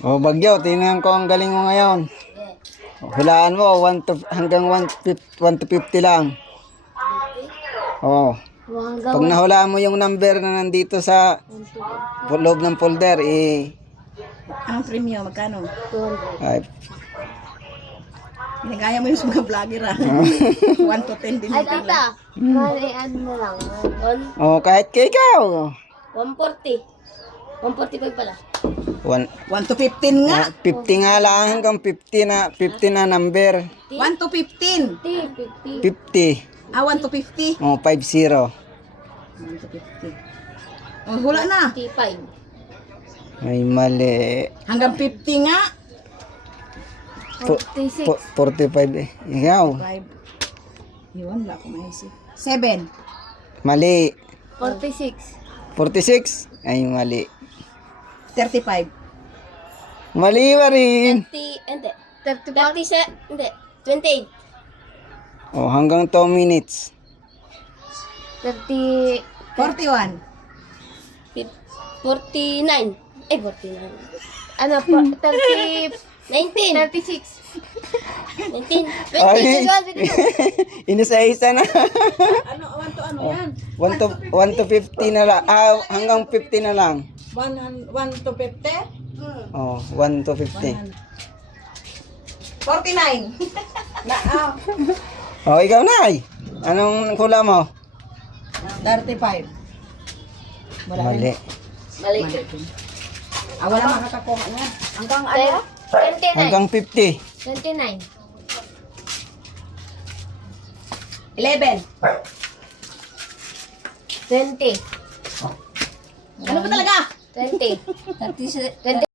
O Bagyo, tingnan ko ang galing mo ngayon. Hulaan mo, 1 to, hanggang 1 to 50 lang. Oo. Pag nahulaan mo yung number na nandito sa loob ng folder, Ang premium, magkano? ay, Pinagaya mo yung mga vlogger ah. 1 to 10 din Ay, yung pila. tata. Mali, ano na lang. oh, kahit kay ikaw. 140. 145 pala. 1 to 15 nga. 50 nga lang, hanggang 50 na number. 1 to 15. 50. 50. 1 to 50. Oh, 50. 1 to 50. Oh, hula na. 55. Ay, mali. Hanggang 50 nga. 46. 45 eh. Ikaw. 5. Iwan, wala akong maisip. 7. Mali. 46. 46. Ay, mali. 35. Mali pa rin. 30, hindi. 37, hindi. 28. Oh, hanggang 2 minutes. 30, 41. 49. Ay, 49. Ano po? 30, 19. 36. 19. 20. Ay. 21. Inisa-isa na. Ano, 1 to ano yan? 1 to 50 na lang. Hanggang 50 na lang. 1 to 50? Oh, 1 to 50. 49. Na, Oh, ikaw na ay. Anong hula mo? 35. Wala Mali. Mali. Wala makakakuha na. Hanggang 29. Hanggang 50. 29. 11. 20. Ano ba talaga? 20. 20.